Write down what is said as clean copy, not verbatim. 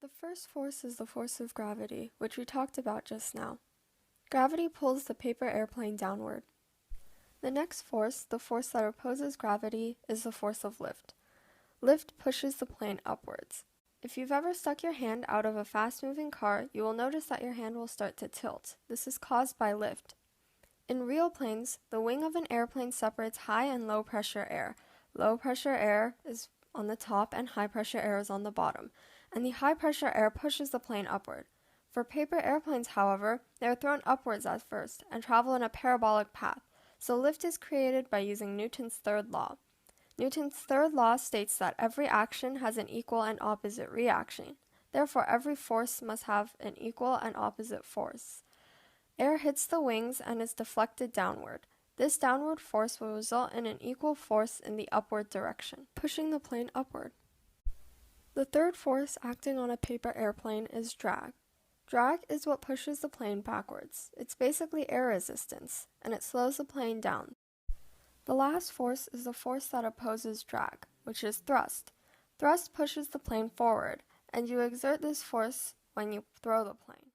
The first force is the force of gravity, which we talked about just now. Gravity pulls the paper airplane downward. The next force, the force that opposes gravity, is the force of lift. Lift pushes the plane upwards. If you've ever stuck your hand out of a fast-moving car, you will notice that your hand will start to tilt. This is caused by lift. In real planes, the wing of an airplane separates high and low pressure air. Low pressure air is on the top and high pressure air is on the bottom, and the high pressure air pushes the plane upward. For paper airplanes, however, they are thrown upwards at first and travel in a parabolic path, so lift is created by using Newton's third law. Newton's third law states that every action has an equal and opposite reaction. Therefore, every force must have an equal and opposite force. Air hits the wings and is deflected downward. This downward force will result in an equal force in the upward direction, pushing the plane upward. The third force acting on a paper airplane is drag. Drag is what pushes the plane backwards. It's basically air resistance, and it slows the plane down. The last force is the force that opposes drag, which is thrust. Thrust pushes the plane forward, and you exert this force when you throw the plane.